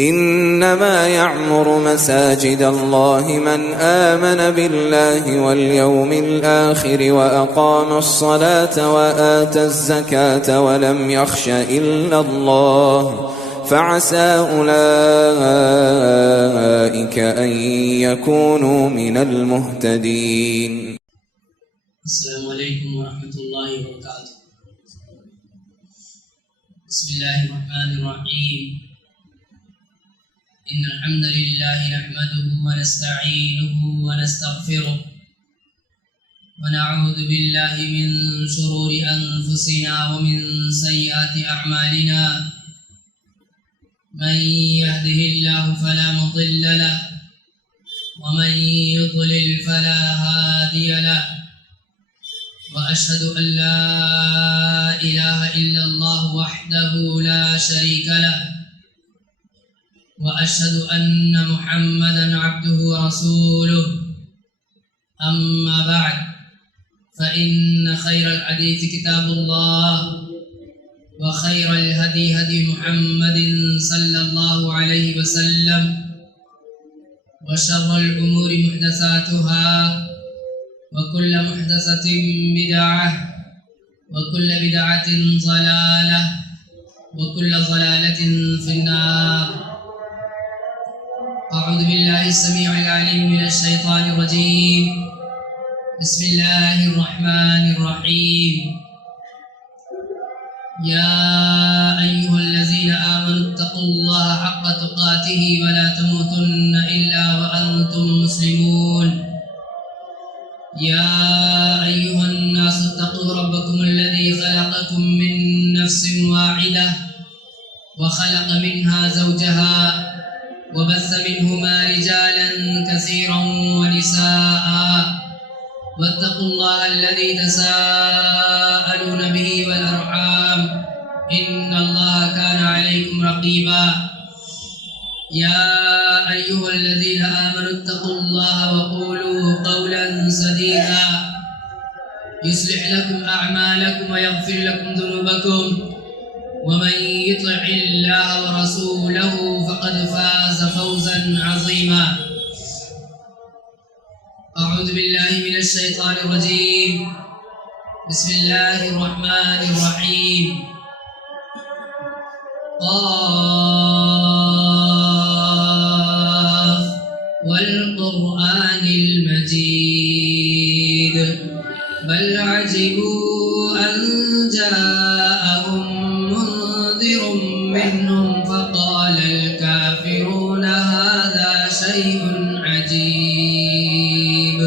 إنما يعمر مساجد الله من آمن بالله واليوم الآخر وأقام الصلاة وآتى الزكاة ولم يخش إلا الله فعسى أولئك أن يكونوا من المهتدين. السلام عليكم ورحمة الله وبركاته. بسم الله الرحمن الرحيم. إن الحمد لله نحمده ونستعينه ونستغفره ونعوذ بالله من شرور أنفسنا ومن سيئات أعمالنا. من يهده الله فلا مضل له ومن يضلل فلا هادي له. وأشهد أن لا إله إلا الله وحده لا شريك له وأشهد أن محمدًا عبده ورسوله. أما بعد فإن خير الحديث كتاب الله وخير الهدي هدي محمد صلى الله عليه وسلم وشر الأمور محدثاتها وكل محدثة بدعة وكل بدعة ضلالة وكل ضلالة في النار. أعوذ بالله السميع العليم من الشيطان الرجيم. بسم الله الرحمن الرحيم. يا أيها الذين آمنوا اتقوا الله حق تقاته ولا تموتن إلا وأنتم مسلمون. يا أيها الناس اتقوا ربكم الذي خلقكم من نفس واحدة وخلق منها زوجها وبث منهما رجالا كثيرا ونساء واتقوا الله الذي تساءلون به والأرحام إن الله كان عليكم رقيبا. يا أيها الذين آمنوا اتقوا الله وقولوا قولا سديدا يصلح لكم أعمالكم ويغفر لكم ذنوبكم ومن يطع الله ورسوله فقد فاز فوزا عظيما. أعوذ بالله من الشيطان الرجيم. بسم الله الرحمن الرحيم. قاف والقرآن المجيد بل عجبوا أن جاءهم منذر منهم فقال الكافرون هذا شيء عجيب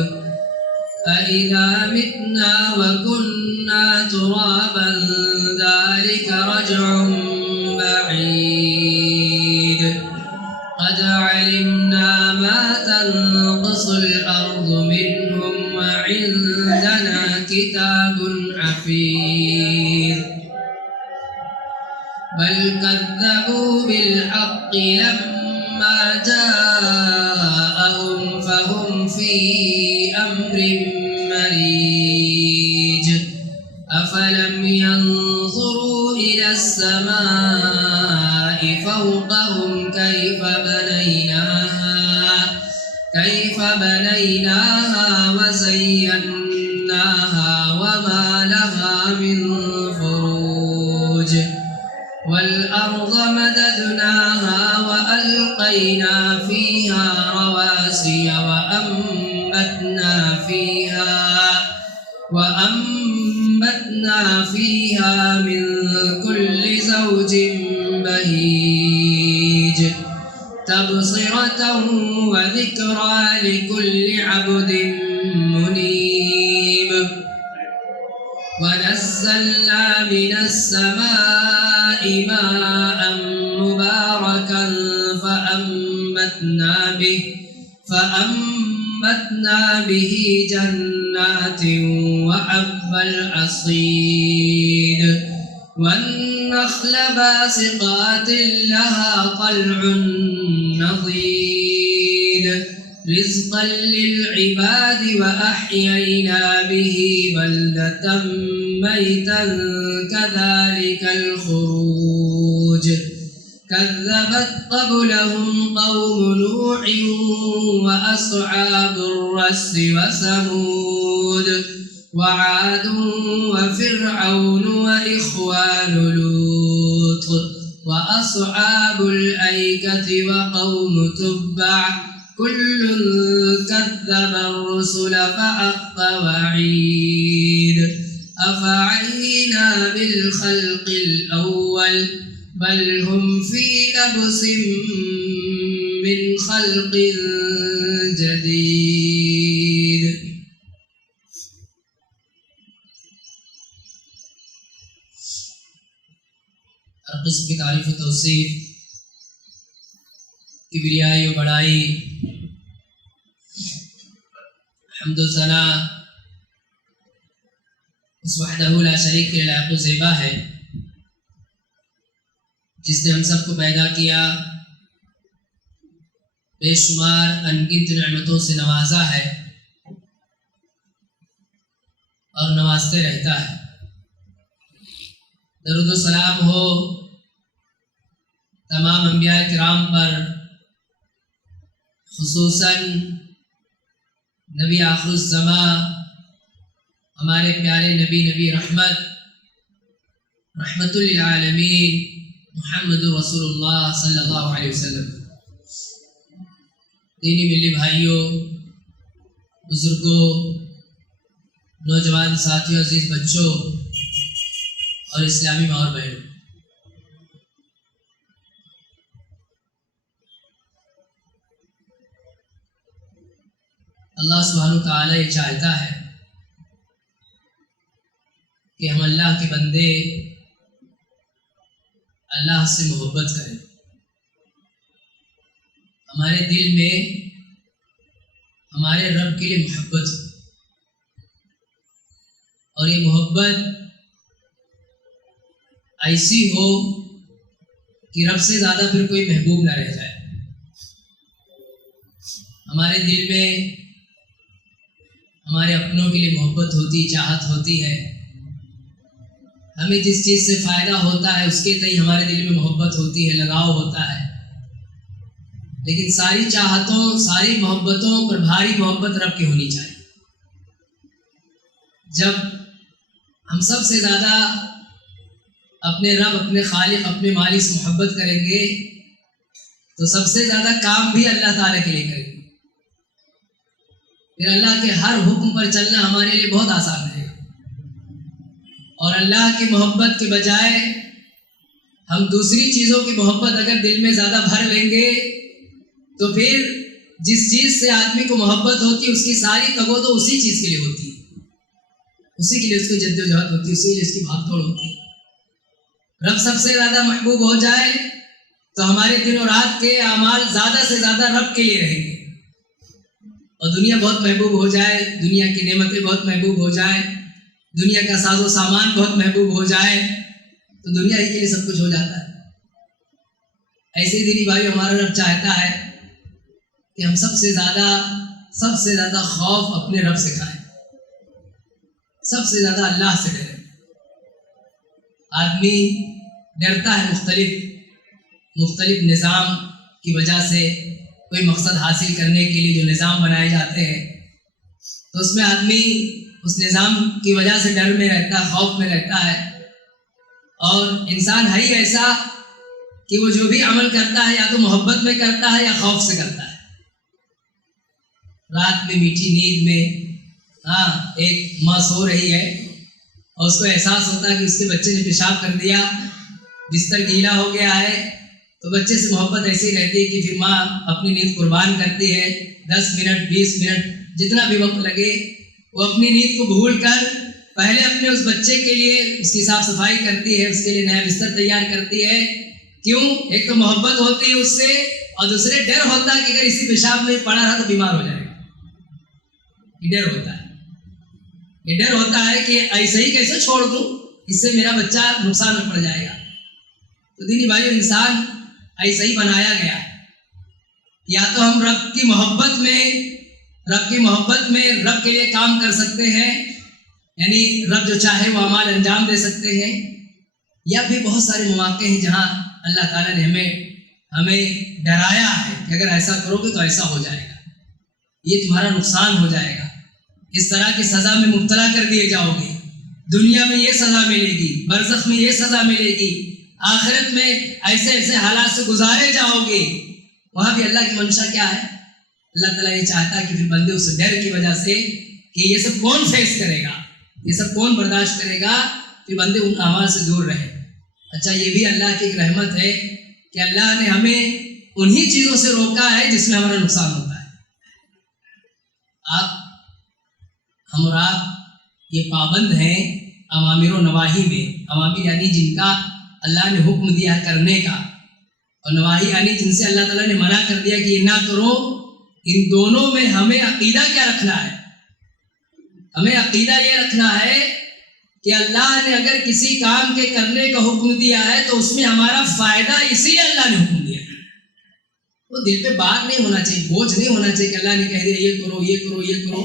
أإذا متنا وكنا ترابا ذلك رجع بعيد قد علمنا ما تنقص الأرض منهم وعندنا كتاب حفيظ بل كذبوا بالحق لما جاءهم فهم في أمر مريج أفلم ينظروا إلى السماء فوقهم كيف بنيناها وزيناها وما لها من فروج والأرض مددناها وألقينا فيها رواسي وأنبتنا فيها من كل زوج بهيج تبصرة وذكرى لكل عبد منيب ونزلنا من السماء ماء مباركا فأنبتنا به جنات وحب الحصيد والنخل باسقات لها طلع نضيد رزقا للعباد وأحيينا به بلدة ميتا كذلك كذبت قبلهم قوم نوح وأصحاب الرس وثمود وعاد وفرعون وإخوان لوط وأصحاب الأيكة وقوم تبع كل كذب الرسل فحق وعيد أفعينا بالخلق الأول بل هم في لبس من خلق جديد. ہر قسم کی تعریف و توصیف، کبریائی و بڑائی، حمد و ثنا اس وحدہ لا شریک کے لائق و زیبا ہے جس نے ہم سب کو پیدا کیا، بے شمار انگنت نعمتوں سے نوازا ہے اور نوازتے رہتا ہے۔ درود و سلام ہو تمام انبیاء کرام پر، خصوصاً نبی آخر الزمان، ہمارے پیارے نبی رحمت للعالمین محمد رسول اللہ صلی اللہ علیہ وسلم۔ دینی ملی بھائیوں، بزرگوں، نوجوان ساتھیوں، عزیز بچوں اور اسلامی ماں اور بہنوں، اللہ سبحانہ وتعالی یہ چاہتا ہے کہ ہم اللہ کے بندے اللہ سے محبت کریں، ہمارے دل میں ہمارے رب کے لیے محبت ہو، اور یہ محبت ایسی ہو کہ رب سے زیادہ پھر کوئی محبوب نہ رہ جائے۔ ہمارے دل میں ہمارے اپنوں کے لیے محبت ہوتی، چاہت ہوتی ہے، ہمیں جس چیز سے فائدہ ہوتا ہے اس کے تئیں ہمارے دل میں محبت ہوتی ہے، لگاؤ ہوتا ہے، لیکن ساری چاہتوں، ساری محبتوں پر بھاری محبت رب کی ہونی چاہیے۔ جب ہم سب سے زیادہ اپنے رب، اپنے خالق، اپنے مالک سے محبت کریں گے تو سب سے زیادہ کام بھی اللہ تعالیٰ کے لیے کریں گے، پھر اللہ کے ہر حکم پر چلنا ہمارے لیے بہت آسان رہے گا۔ اور اللہ کی محبت کے بجائے ہم دوسری چیزوں کی محبت اگر دل میں زیادہ بھر لیں گے تو پھر جس چیز سے آدمی کو محبت ہوتی ہے اس کی ساری تگودو اسی چیز کے لیے ہوتی ہے، اسی کے لیے اس کی جد و جہد ہوتی ہے، اسی کے لیے اس کی بھاگ دوڑ ہوتی ہے۔ رب سب سے زیادہ محبوب ہو جائے تو ہمارے دن و رات کے اعمال زیادہ سے زیادہ رب کے لیے رہیں گے، اور دنیا بہت محبوب ہو جائے، دنیا کی نعمتیں بہت محبوب ہو جائیں، دنیا کا ساز و سامان بہت محبوب ہو جائے تو دنیا ہی کے لیے سب کچھ ہو جاتا ہے۔ ایسے ہی دینی بھائی، ہمارا رب چاہتا ہے کہ ہم سب سے زیادہ خوف اپنے رب سے کھائیں، سب سے زیادہ اللہ سے ڈریں۔ آدمی ڈرتا ہے مختلف نظام کی وجہ سے، کوئی مقصد حاصل کرنے کے لیے جو نظام بنائے جاتے ہیں تو اس میں آدمی اس نظام کی وجہ سے ڈر میں رہتا ہے، خوف میں رہتا ہے، اور انسان ہے ہی ایسا کہ وہ جو بھی عمل کرتا ہے یا تو محبت میں کرتا ہے یا خوف سے کرتا ہے۔ رات میں میٹھی نیند میں ایک ماں سو رہی ہے اور اس کو احساس ہوتا ہے کہ اس کے بچے نے پیشاب کر دیا، بستر گیلا ہو گیا ہے، تو بچے سے محبت ایسی رہتی ہے کہ پھر ماں اپنی نیند قربان کرتی ہے، 10 منٹ 20 منٹ جتنا بھی وقت لگے وہ اپنی نیند کو بھول کر پہلے اپنے اس بچے کے لیے اس کی صاف صفائی کرتی ہے، اس کے لیے نیا بستر تیار کرتی ہے۔ کیوں؟ ایک تو محبت ہوتی ہے اس سے، اور دوسرے ڈر ہوتا ہے کہ اگر اسی پیشاب میں پڑا رہا تو بیمار ہو جائے گا۔ یہ ڈر ہوتا ہے کہ ایسے ہی کیسے چھوڑ دوں، اس سے میرا بچہ نقصان میں پڑ جائے گا۔ تو دینی بھائیو، انسان ایسا ہی بنایا گیا ہے، یا تو ہم رب کی محبت میں رب کے لیے کام کر سکتے ہیں، یعنی رب جو چاہے وہ اعمال انجام دے سکتے ہیں، یا بھی بہت سارے مواقع ہیں جہاں اللہ تعالیٰ نے ہمیں ڈرایا ہے کہ اگر ایسا کرو گے تو ایسا ہو جائے گا، یہ تمہارا نقصان ہو جائے گا، اس طرح کی سزا میں مبتلا کر دیے جاؤ گے، دنیا میں یہ سزا ملے گی، برزخ میں یہ سزا ملے گی، آخرت میں ایسے ایسے حالات سے گزارے جاؤ گے۔ وہاں بھی اللہ کی منشا کیا ہے؟ اللہ تعالیٰ یہ چاہتا ہے کہ پھر بندے اس ڈر کی وجہ سے کہ یہ سب کون فیس کرے گا، یہ سب کون برداشت کرے گا، کہ بندے ان اعمال سے دور رہے۔ اچھا، یہ بھی اللہ کی ایک رحمت ہے کہ اللہ نے ہمیں انہی چیزوں سے روکا ہے جس میں ہمارا نقصان ہوتا ہے۔ ہم اور آپ یہ پابند ہیں اوامر و نواہی میں۔ اوامر یعنی جن کا اللہ نے حکم دیا کرنے کا، اور نواہی یعنی جن سے اللہ تعالیٰ نے منع کر دیا کہ یہ نہ کرو۔ ان دونوں میں ہمیں عقیدہ کیا رکھنا ہے؟ ہمیں عقیدہ یہ رکھنا ہے کہ اللہ نے اگر کسی کام کے کرنے کا حکم دیا ہے تو اس میں ہمارا فائدہ اسی لیے اللہ نے حکم دیا ہے۔ وہ دل پہ بار نہیں ہونا چاہیے، بوجھ نہیں ہونا چاہیے کہ اللہ نے کہہ دیا یہ کرو یہ کرو یہ کرو،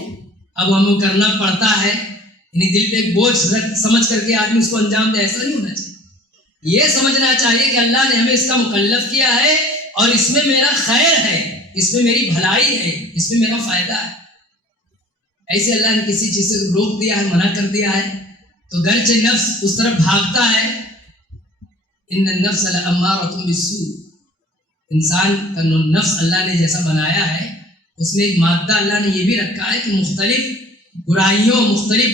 اب ہمیں کرنا پڑتا ہے، یعنی دل پہ ایک بوجھ سمجھ کر کے آدمی اس کو انجام دے، ایسا نہیں ہونا چاہیے۔ یہ سمجھنا چاہیے کہ اللہ نے ہمیں اس کا مکلف کیا ہے اور اس میں میرا خیر ہے، اس میں میری بھلائی ہے، اس میں میرا فائدہ ہے۔ ایسے اللہ نے کسی چیز سے روک دیا ہے، منع کر دیا ہے، تو گرچہ نفس اس طرف بھاگتا ہے، ان النفس لامارۃ بالسوء، انسان کا نفس اللہ نے جیسا بنایا ہے اس میں ایک مادہ اللہ نے یہ بھی رکھا ہے کہ مختلف برائیوں، مختلف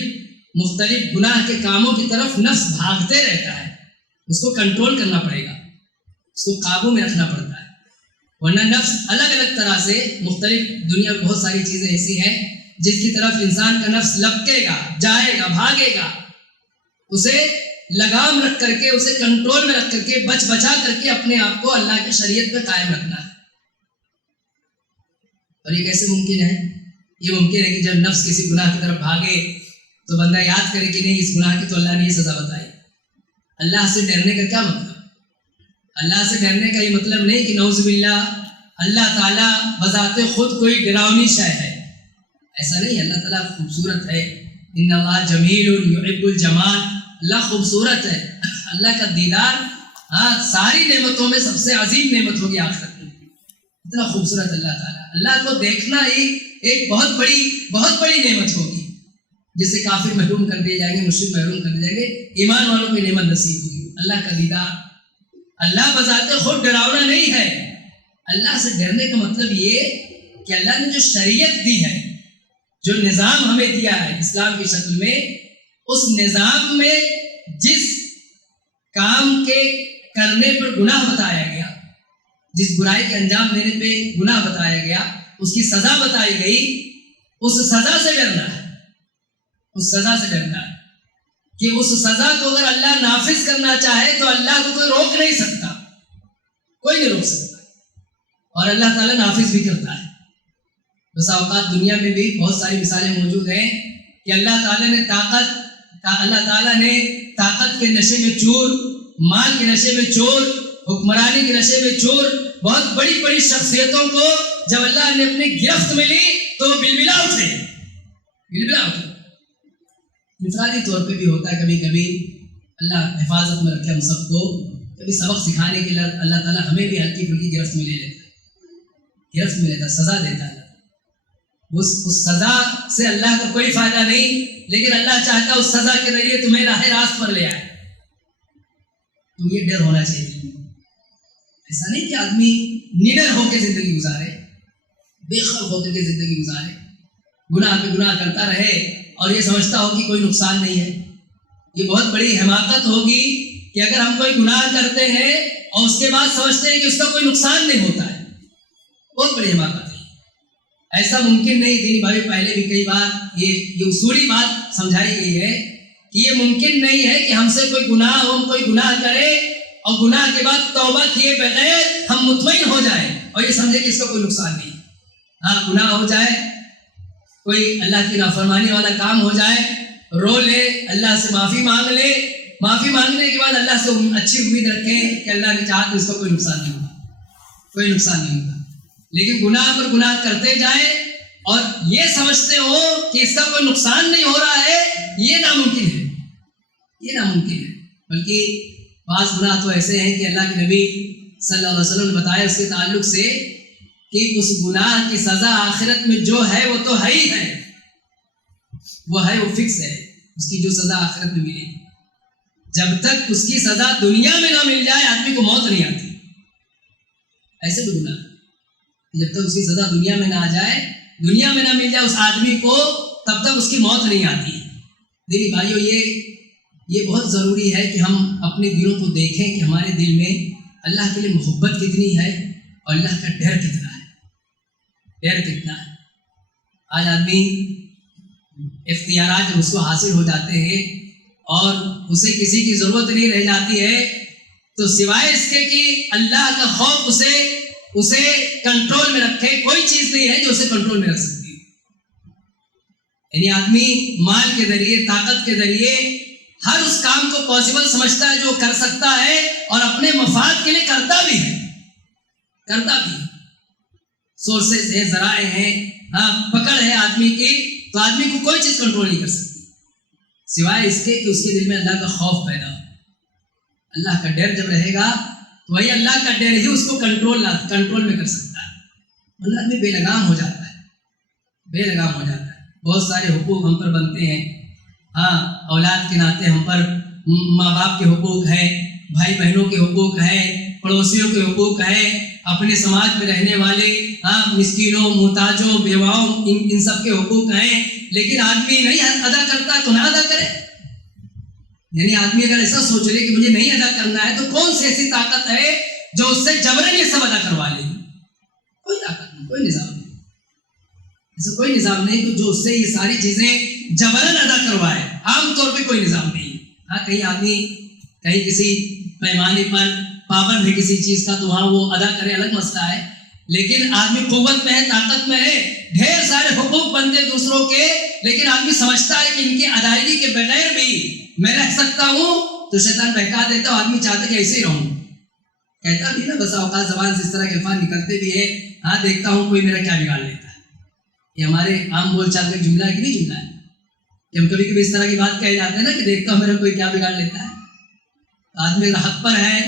گناہ کے کاموں کی طرف نفس بھاگتے رہتا ہے۔ اس کو کنٹرول کرنا پڑے گا، اس کو قابو میں رکھنا پڑتا ہے، ورنہ نفس الگ الگ طرح سے مختلف، دنیا میں بہت ساری چیزیں ایسی ہیں جس کی طرف انسان کا نفس لپکے گا، جائے گا، بھاگے گا، اسے لگام رکھ کر کے، اسے کنٹرول میں رکھ کر کے، بچا کر کے اپنے آپ کو اللہ کی شریعت پہ قائم رکھنا ہے۔ اور یہ کیسے ممکن ہے؟ یہ ممکن ہے کہ جب نفس کسی گناہ کی طرف بھاگے تو بندہ یاد کرے کہ نہیں، اس گناہ کی تو اللہ نے یہ سزا بتائی۔ اللہ سے ڈرنے کا کیا مطلب؟ اللہ سے ڈرنے کا یہ مطلب نہیں کہ نعوذ باللہ اللہ تعالیٰ بذات خود کوئی ڈراؤنی شے ہے، ایسا نہیں۔ اللہ تعالیٰ خوبصورت ہے، ان اللہ جمیل یحب الجمال، اللہ خوبصورت ہے۔ اللہ کا دیدار ساری نعمتوں میں سب سے عظیم نعمت ہوگی آخرت میں، اتنا خوبصورت اللہ تعالیٰ۔ اللہ کو دیکھنا ہی ایک بہت بڑی نعمت ہوگی، جس سے کافر محروم کر دیے جائیں گے، مشرک محروم کر دیے جائیں گے، ایمان والوں کی نعمت نصیب ہوگی اللہ کا دیدار۔ اللہ بذات خود ڈراؤنا نہیں ہے۔ اللہ سے ڈرنے کا مطلب یہ کہ اللہ نے جو شریعت دی ہے، جو نظام ہمیں دیا ہے اسلام کی شکل میں، اس نظام میں جس کام کے کرنے پر گناہ بتایا گیا، جس برائی کے انجام دینے پہ گناہ بتایا گیا، اس کی سزا بتائی گئی، اس سزا سے ڈرنا ہے، اس سزا سے ڈرنا ہے کہ اس سزا کو اگر اللہ نافذ کرنا چاہے تو اللہ کو کوئی روک نہیں سکتا، کوئی نہیں روک سکتا، اور اللہ تعالیٰ نافذ بھی کرتا ہے۔ بس اوقات دنیا میں بھی بہت ساری مثالیں موجود ہیں کہ اللہ تعالیٰ نے طاقت کے نشے میں چور، مال کے نشے میں چور، حکمرانی کے نشے میں چور، بہت بڑی بڑی شخصیتوں کو جب اللہ نے اپنی گرفت میں لی تو بلبلا اٹھے۔ انفرادی طور پہ بھی ہوتا ہے کبھی کبھی، اللہ حفاظت میں رکھے ہم سب کو، کبھی سبق سکھانے کے لیے اللہ تعالیٰ ہمیں بھی ہلکی پھلکی گرفت میں لے لیتا ہے، سزا دیتا ہے۔ اس سزا سے اللہ کا کوئی فائدہ نہیں، لیکن اللہ چاہتا ہے اس سزا کے ذریعے تمہیں راہ راست پر لے آئے۔ تو یہ ڈر ہونا چاہیے، ایسا نہیں کہ آدمی نڈر ہو کے زندگی گزارے، بے خوف ہو کے زندگی گزارے، گناہ پہ گناہ کرتا رہے اور یہ سمجھتا ہو کہ کوئی نقصان نہیں ہے۔ یہ بہت بڑی حماقت ہوگی کہ اگر ہم کوئی گناہ کرتے ہیں اور اس کے بعد سمجھتے ہیں کہ اس کا کوئی نقصان نہیں ہوتا ہے، بہت بڑی حماقت ہے۔ ایسا ممکن نہیں، دینی بھائی پہلے بھی کئی بار یہ اصولی بات سمجھائی گئی ہے کہ یہ ممکن نہیں ہے کہ ہم سے کوئی گناہ ہو، ہم کوئی گناہ کرے اور گناہ کے بعد توبہ کیے بغیر ہم مطمئن ہو جائیں اور یہ سمجھے کہ اس کا کوئی نقصان نہیں۔ ہاں، گناہ ہو جائے، کوئی اللہ کی نافرمانی والا کام ہو جائے، رو لے، اللہ سے معافی مانگ لے، معافی مانگنے کے بعد اللہ سے اچھی امید رکھیں کہ اللہ نے چاہا تو اس کا کوئی نقصان نہیں ہوگا، لیکن گناہ پر گناہ کرتے جائیں اور یہ سمجھتے ہو کہ اس کا کوئی نقصان نہیں ہو رہا ہے، یہ ناممکن ہے، بلکہ بعض گناہ تو ایسے ہیں کہ اللہ کے نبی صلی اللہ علیہ وسلم نے بتایا اس کے تعلق سے کہ اس گناہ کی سزا آخرت میں جو ہے وہ تو ہے ہی ہے، وہ ہے، وہ فکس ہے، اس کی جو سزا آخرت میں ملے گی۔ جب تک اس کی سزا دنیا میں نہ مل جائے آدمی کو موت نہیں آتی۔ ایسے بھی گناہ جب تک اس کی سزا دنیا میں نہ آ جائے، دنیا میں نہ مل جائے اس آدمی کو، تب تک اس کی موت نہیں آتی۔ دینی بھائیوں، یہ بہت ضروری ہے کہ ہم اپنے دلوں کو دیکھیں کہ ہمارے دل میں اللہ کے لیے محبت کتنی ہے اور اللہ کا ڈر کتنا ہے، ڈر کتنا ہے۔ آج آدمی اختیارات جب اس کو حاصل ہو جاتے ہیں اور اسے کسی کی ضرورت نہیں رہ جاتی ہے، تو سوائے اس کے کہ اللہ کا خوف اسے کنٹرول میں رکھے، کوئی چیز نہیں ہے جو اسے کنٹرول میں رکھ سکتی ہے۔ یعنی آدمی مال کے ذریعے، طاقت کے ذریعے ہر اس کام کو پاسبل سمجھتا ہے جو کر سکتا ہے، اور اپنے مفاد کے لیے کرتا بھی ہے۔ سورسز ہے، ذرائع ہیں، پکڑ ہے آدمی کی، تو آدمی کو کوئی چیز کنٹرول نہیں کر سکتی سوائے اس کے کہ اس کے دل میں اللہ کا خوف پیدا ہو۔ اللہ کا ڈر جب رہے گا تو وہی اللہ کا ڈر ہی اس کو کنٹرول میں کر سکتا ہے۔ اللہ آدمی بے لگام ہو جاتا ہے، بہت سارے حقوق ہم پر بنتے ہیں، اولاد کے ناطے ہم پر ماں باپ کے حقوق ہیں، بھائی بہنوں کے حقوق ہیں، پڑوسیوں کے حقوق ہیں، اپنے سماج میں رہنے والے مسکینوں، محتاجوں، بیواؤں، ان سب کے حقوق ہیں، لیکن آدمی نہیں ادا کرتا تو نہ ادا کرے۔ یعنی آدمی اگر ایسا سوچ لے کہ مجھے نہیں ادا کرنا ہے، تو کون سی ایسی طاقت ہے جو اس سے جبرن یہ سب ادا کروا لے گی؟ کوئی طاقت نہیں، کوئی نظام نہیں، ایسا کوئی نظام نہیں جو اس سے یہ ساری چیزیں جبرن ادا کروائے۔ عام طور پہ کوئی نظام نہیں ہے۔ کہیں آدمی کہیں کسی پیمانے پر پابند ہے کسی چیز کا تو وہاں وہ ادا کرے، الگ مسئلہ ہے، لیکن آدمی قوت میں ہے، طاقت میں ہے، ڈھیر سارے حقوق بنتے دوسروں کے، لیکن آدمی سمجھتا ہے کہ ان کی ادائیگی کے بغیر بھی میں رہ سکتا ہوں، تو شیطان بہکا دیتا ہے، آدمی چاہتا ہے کہ ایسے ہی رہوں۔ کہتا بھی نا، بسا اوقات زبان سے اس طرح کے الفاظ نکلتے بھی ہے، دیکھتا ہوں کوئی میرا کیا بگاڑ لیتا ہے۔ یہ ہمارے عام بول چال کا جملہ ہے کہ نہیں جملہ ہے کہ ہم کبھی کبھی اس طرح کی بات کہے جاتے ہیں نا کہ دیکھتا ہوں میرا کوئی کیا بگاڑ لیتا ہے۔ آدمی اگر حق پر ہے،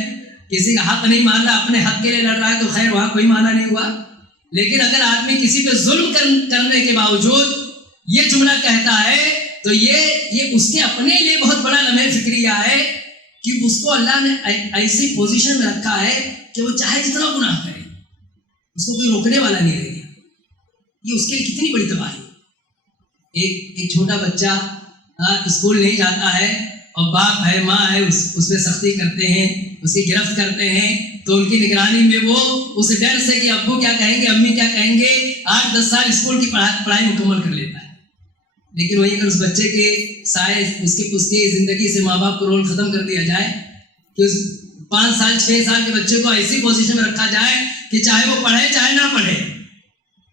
کسی کا حق نہیں مان رہا، اپنے حق کے لیے لڑ رہا ہے، تو خیر وہاں کوئی معنی نہیں ہوا۔ لیکن اگر آدمی کسی پہ ظلم کرنے کے باوجود یہ جملہ کہتا ہے، تو یہ اس کے اپنے لیے بہت بڑا لمحہ فکریہ ہے کہ اس کو اللہ نے ایسی پوزیشن میں رکھا ہے کہ وہ چاہے جتنا گناہ کرے، اس کو کوئی روکنے والا نہیں رہے گا۔ یہ اس کے لیے کتنی بڑی تباہی۔ ایک چھوٹا بچہ اسکول نہیں جاتا ہے اور باپ ہے، ماں ہے، اس پہ سختی کرتے ہیں، اس کی گرفت کرتے ہیں، تو ان کی نگرانی میں وہ اس ڈر سے کہ ابو کیا کہیں گے، امی کیا کہیں گے، 8-10 سال اسکول کی پڑھائی مکمل کر لیتا ہے۔ لیکن وہی اگر اس بچے کے سائے اس کی زندگی سے ماں باپ کو رول ختم کر دیا جائے کہ اس 5 سال 6 سال کے بچے کو ایسی پوزیشن میں رکھا جائے کہ چاہے وہ پڑھے چاہے نہ پڑھے،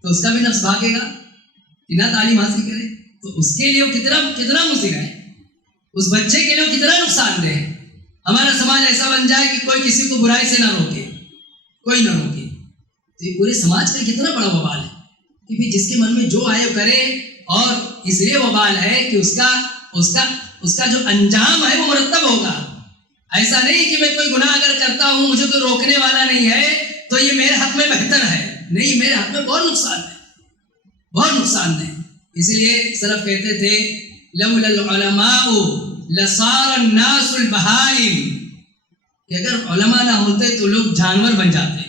تو اس کا بھی نفس بھاگے گا کہ نہ تعلیم حاصل کرے، تو اس کے لیے وہ کتنا مضر ہے، اس بچے کے لیے وہ کتنا نقصان دہ ہے۔ ہمارا سماج ایسا بن جائے کہ کوئی کسی کو برائی سے نہ روکے، کوئی نہ روکے، تو یہ پورے سماج کا کتنا بڑا وبال ہے کہ بھی جس کے من میں جو آئے وہ کرے، اور اس لیے وبال ہے کہ اس کا جو انجام ہے وہ مرتب ہوگا۔ ایسا نہیں کہ میں کوئی گناہ اگر کرتا ہوں مجھے کوئی روکنے والا نہیں ہے تو یہ میرے حق میں بہتر ہے، نہیں، میرے حق میں بہت نقصان ہے۔ اس لیے سلف کہتے تھے لولا العلماء لصار الناس البہائم، کہ اگر علماء نہ ہوتے تو لوگ جانور بن جاتے،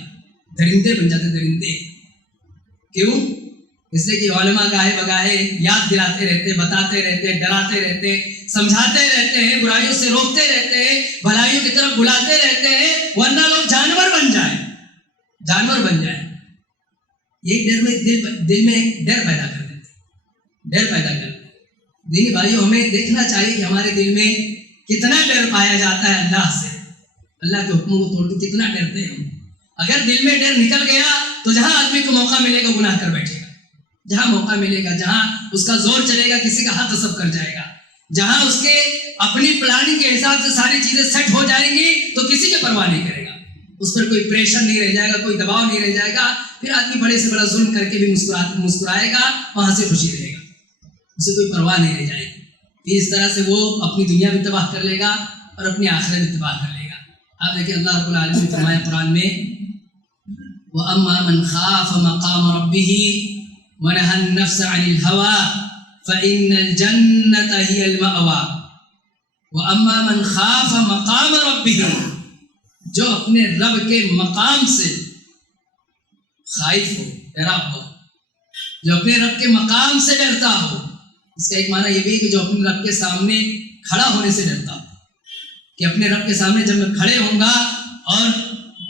درندے بن جاتے، درندے۔ کیوں؟ اس لیے کہ علماء گاہے بگاہے یاد دلاتے رہتے، بتاتے رہتے، ڈراتے رہتے، سمجھاتے رہتے ہیں، برائیوں سے روکتے رہتے ہیں، بھلائیوں کی طرف بلاتے رہتے ہیں، ورنہ لوگ جانور بن جائیں۔ یہی دل میں ڈر پیدا کر دیتے۔ دینی بھائیوں، ہمیں دیکھنا چاہیے کہ ہمارے دل میں کتنا ڈر پایا جاتا ہے اللہ سے، اللہ کے حکموں کو توڑ کے کتنا ڈرتے ہیں ہم۔ اگر دل میں ڈر نکل گیا تو جہاں آدمی کو موقع ملے گا گناہ کر بیٹھے گا، جہاں موقع ملے گا، جہاں اس کا زور چلے گا کسی کا حق غصب کر جائے گا، جہاں اس کے اپنی پلاننگ کے حساب سے ساری چیزیں سیٹ ہو جائیں گی تو کسی کی پرواہ نہیں کرے گا، اس پر کوئی پریشر نہیں رہ جائے گا، کوئی دباؤ نہیں رہ جائے گا، پھر آدمی بڑے سے بڑا ظلم کر کے بھی مسکرائے گا، وہاں سے خوشی رہے گا، اسے کوئی پرواہ نہیں رہ جائے گی۔ اس طرح سے وہ اپنی دنیا بھی تباہ کر لے گا اور اپنی آخرت بھی تباہ کر لے گا۔ آپ دیکھیں اللہ رب العالمین نے فرمایا قرآن میں وَأَمَّا مَنْ خَافَ مَقَامَ رَبِّهِ وَنَهَى النَّفْسَ عَنِ الْهَوَىٰ فَإِنَّ الْجَنَّةَ هِيَ الْمَأْوَىٰ وَأَمَّا مَنْ خَافَ مَقَامَ رَبِّهِ جو اپنے رب کے مقام سے خائف ہو، ڈرا ہو، جو اپنے رب کے مقام سے ڈرتا ہو. اس کا ایک معنی یہ بھی کہ جو اپنے رب کے سامنے کھڑا ہونے سے ڈرتا ہو کہ اپنے رب کے سامنے جب میں کھڑے ہوں گا اور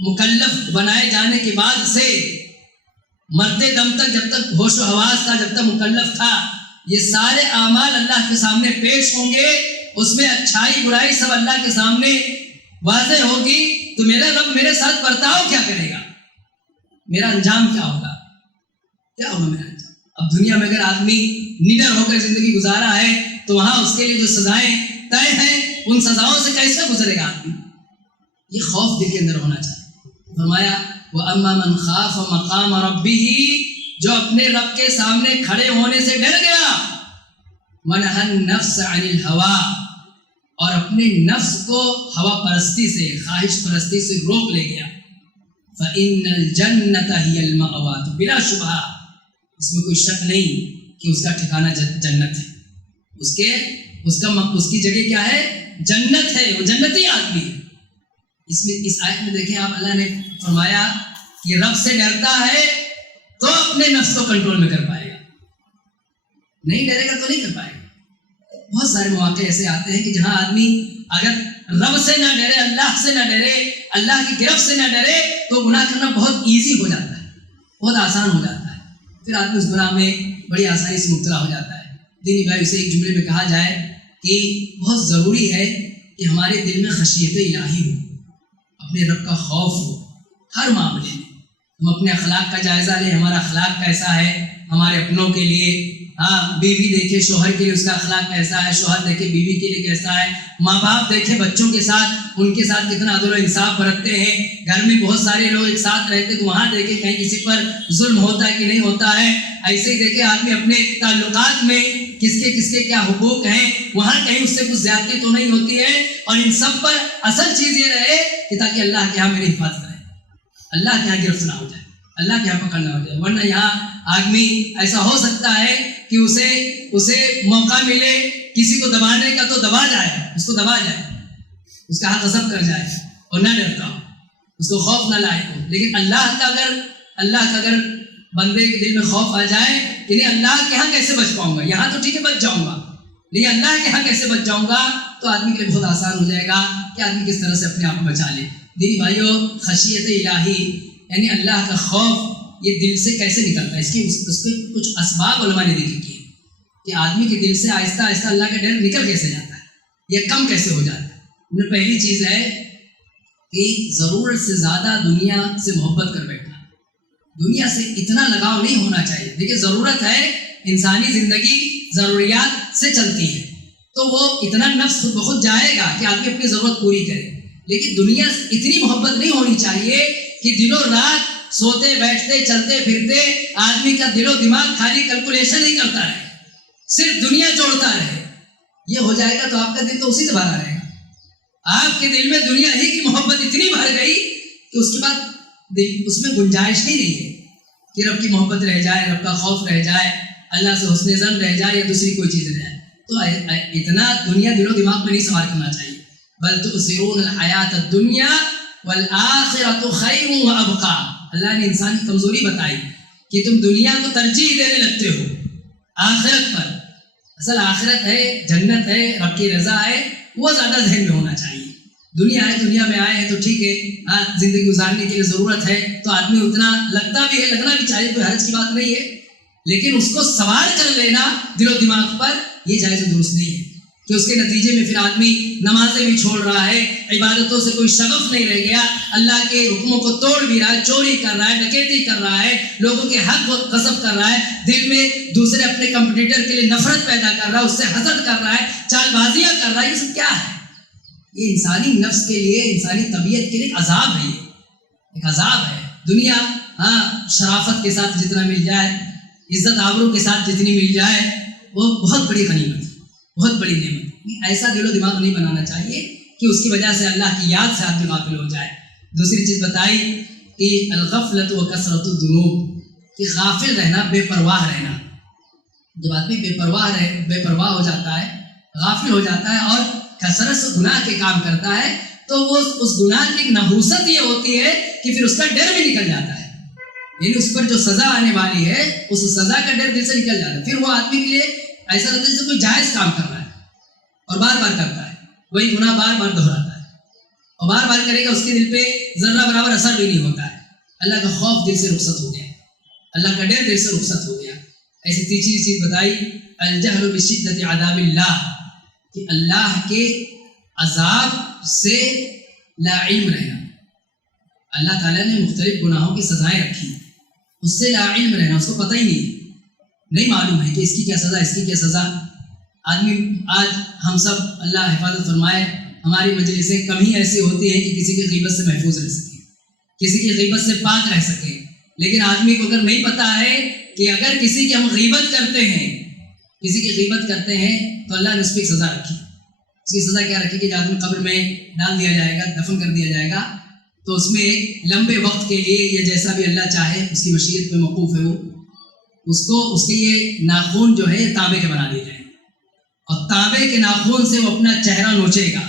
مکلف بنائے جانے کے بعد سے مرتے دم تک جب تک ہوش و حواس تھا، جب تک مکلف تھا، یہ سارے اعمال اللہ کے سامنے پیش ہوں گے. اس میں اچھائی برائی سب اللہ کے سامنے واضح ہوگی. تو میرا رب میرے ساتھ برتاؤ کیا کرے گا، میرا انجام کیا ہوگا، کیا ہوگا میرا انجام. اب دنیا میں اگر آدمی نڈر ہو کر زندگی گزارا ہے تو وہاں اس کے لیے جو سزائیں طے ہیں ان سزاؤں سے کیسے گزرے گا آدمی. یہ خوف دل کے اندر ہونا چاہیے. فرمایا وَأَمَّا مَنْ خَافَ مَقَامَ رَبِّهِ جو اپنے رب کے سامنے کھڑے ہونے سے ڈر گیا، وَنَهَى النَّفْسَ عَنِ الْهَوَىٰ اور اپنے نفس کو ہوا پرستی سے، خواہش پرستی سے روک لے گیا، فَإِنَّ الْجَنَّةَ هِيَ الْمَأْوَىٰ تو بلا شبہ اس میں کوئی شک نہیں کہ اس کا ٹھکانہ جنت ہے. اس کی جگہ کیا ہے؟ جنت ہے. وہ جنتی آدمی ہے. اس آیت میں دیکھیں آپ، اللہ نے فرمایا کہ رب سے ڈرتا ہے تو اپنے نفس کو کنٹرول میں کر پائے گا، نہیں ڈرے گا تو نہیں کر پائے گا. بہت سارے مواقع ایسے آتے ہیں کہ جہاں آدمی اگر رب سے نہ ڈرے، اللہ سے نہ ڈرے، اللہ کی گرفت سے نہ ڈرے تو گناہ کرنا بہت ایزی ہو جاتا ہے، بہت آسان ہو جاتا ہے. پھر آدمی اس گناہ میں بڑی آسانی سے مبتلا ہو جاتا ہے. دینی بھائی اسے ایک جملے میں کہا جائے کہ بہت ضروری ہے کہ ہمارے دل میں خشیت الہی ہو، اپنے رب کا خوف ہو ہر معاملے میں. ہم اپنے اخلاق کا جائزہ لیں، ہمارا اخلاق کیسا ہے ہمارے اپنوں کے لیے. بیوی دیکھے شوہر کے لیے اس کا اخلاق کیسا ہے، شوہر دیکھے بیوی کے لیے کیسا ہے، ماں باپ دیکھے بچوں کے ساتھ ان کے ساتھ کتنا عدل و انصاف برتتے ہیں. گھر میں بہت سارے لوگ ایک ساتھ رہتے تو وہاں دیکھے کہیں کسی پر ظلم ہوتا ہے کہ نہیں ہوتا ہے. ایسے ہی دیکھے آدمی اپنے تعلقات میں کس کے کیا حقوق ہیں، وہاں کہیں اس سے کچھ زیادتی تو نہیں ہوتی ہے. اور ان سب پر اصل چیز یہ رہے کہ تاکہ اللہ کے یہاں میری حفاظت رہے، اللہ کے یہاں گرفت نہ ہو جائے، اللہ کے یہاں پکڑ نہ ہو جائے. ورنہ یہاں آدمی ایسا ہو سکتا ہے کہ اسے موقع ملے کسی کو دبانے کا تو دبا جائے، اس کو دبا جائے، اس کا حق غصب کر جائے اور نہ ڈرتا ہو، اس کو خوف نہ لائے ہو. لیکن اللہ کا اگر بندے کے دل میں خوف آ جائے کہ نہیں اللہ کے یہاں کیسے بچ پاؤں گا، یہاں تو ٹھیک ہے بچ جاؤں گا لیکن اللہ کے یہاں کیسے بچ جاؤں گا، تو آدمی کے لیے بہت آسان ہو جائے گا کہ آدمی کس طرح سے اپنے آپ کو بچا لے. دینی بھائیوں، خشیت الہی یعنی اللہ کا خوف یہ دل سے کیسے نکلتا ہے، اس پہ کچھ اسباب علماء نے ذکر کیے کہ آدمی کے دل سے آہستہ آہستہ اللہ کا ڈر نکل کیسے جاتا ہے، یہ کم کیسے ہو جاتا ہے. ان میں پہلی چیز ہے کہ ضرورت سے زیادہ دنیا سے محبت کر بیٹھنا. دنیا سے اتنا لگاؤ نہیں ہونا چاہیے. دیکھیے ضرورت ہے، انسانی زندگی ضروریات سے چلتی ہے تو وہ اتنا نفس خود بخود جائے گا کہ آدمی اپنی ضرورت پوری کرے. لیکن دنیا سے اتنی محبت نہیں ہونی چاہیے کہ دنوں رات سوتے بیٹھتے چلتے پھرتے آدمی کا دل و دماغ خالی کیلکولیشن ہی کرتا رہے، صرف دنیا جوڑتا رہے. یہ ہو جائے گا تو آپ کا دل تو اسی سے بھرا رہے گا. آپ کے دل میں دنیا ہی کی محبت اتنی بھر گئی کہ اس کے بعد اس میں گنجائش ہی نہیں ہے کہ رب کی محبت رہ جائے، رب کا خوف رہ جائے، اللہ سے حسن ظن رہ جائے یا دوسری کوئی چیز رہ جائے. تو اتنا دنیا دل و دماغ میں نہیں سوار کرنا چاہیے. بل تؤثرون الحیات الدنیا والآخرۃ خیر وابقیٰ. اللہ نے انسان کی کمزوری بتائی کہ تم دنیا کو ترجیح دینے لگتے ہو آخرت پر. اصل آخرت ہے، جنت ہے، رب کی رضا ہے، وہ زیادہ ذہن میں ہونا چاہیے. دنیا ہے، دنیا میں آئے ہیں تو ٹھیک ہے، زندگی گزارنے کے لیے ضرورت ہے تو آدمی اتنا لگتا بھی ہے، لگنا بھی چاہیے، کوئی حرج کی بات نہیں ہے. لیکن اس کو سوار کر لینا دل و دماغ پر یہ جائز و درست نہیں ہے کہ اس کے نتیجے میں پھر آدمی نمازیں بھی چھوڑ رہا ہے، عبادتوں سے کوئی شغف نہیں رہ گیا، اللہ کے حکموں کو توڑ بھی رہا ہے، چوری کر رہا ہے، ڈکیتی کر رہا ہے، لوگوں کے حق غصب کر رہا ہے، دل میں دوسرے اپنے کمپٹیٹر کے لیے نفرت پیدا کر رہا ہے، اس سے حسد کر رہا ہے، چال بازیاں کر رہا ہے. یہ سب کیا ہے؟ یہ انسانی نفس کے لیے، انسانی طبیعت کے لیے ایک عذاب ہے. یہ ایک عذاب ہے. دنیا شرافت کے ساتھ جتنا مل جائے، عزت آبرو کے ساتھ جتنی مل جائے، وہ بہت بڑی غنیمت ہے، بہت بڑی نعمت. ایسا دل و دماغ نہیں بنانا چاہیے کہ کہ اس کی وجہ سے اللہ کی یاد سے آدمی غافل ہو جائے۔ دوسری چیز بتائی کہ الغفلۃ و کثرۃ الذنوب، کہ غافل رہنا، بے پرواہ رہنا۔ جب آدمی بے پرواہ ہو جاتا ہے، غافل ہو جاتا ہے اور کثرت سے گناہ کے کام کرتا ہے، تو وہ اس گناہ کی نحوست یہ ہوتی ہے کہ پھر اس کا ڈر بھی نکل جاتا ہے، یعنی اس پر جو سزا آنے والی ہے اس سزا کا ڈر دل سے نکل جاتا ہے۔ پھر وہ آدمی کے لیے ایسا لگتا ہے جیسے کوئی جائز کام کر رہا ہے اور بار بار کرتا ہے، وہی گناہ بار بار دہراتا ہے اور بار بار کرے گا، اس کے دل پہ ذرہ برابر اثر بھی نہیں ہوتا ہے۔ اللہ کا خوف دل سے رخصت ہو گیا، اللہ کا ڈر دل سے رخصت ہو گیا۔ ایسی تیسری چیز بتائی الجہل بشدۃ عذاب اللہ، کہ اللہ کے عذاب سے لا علم رہنا۔ اللہ تعالیٰ نے مختلف گناہوں کی سزائیں رکھی، اس سے لا علم رہنا، اس کو پتہ ہی نہیں معلوم ہے کہ اس کی کیا سزا، اس کی کیا سزا۔ آدمی آج ہم سب اللہ حفاظت فرمائے، ہماری مجلسیں کم ہی ایسی ہوتی ہیں کہ کسی کی غیبت سے محفوظ رہ سکیں، کسی کی غیبت سے پاک رہ سکیں، لیکن آدمی کو اگر نہیں پتہ ہے کہ اگر کسی کی ہم غیبت کرتے ہیں، کسی کی غیبت کرتے ہیں تو اللہ نے اس پہ ایک سزا رکھی۔ اس کی سزا کیا رکھی کہ جب آدمی قبر میں ڈال دیا جائے گا، دفن کر دیا جائے گا، تو اس میں ایک لمبے وقت کے لیے یا جیسا بھی اللہ چاہے اس کی مشیت پہ موقوف ہے، وہ اس کے یہ ناخون جو ہے تانبے کے بنا دیے جائیں، اور تانبے کے ناخون سے وہ اپنا چہرہ نوچے گا۔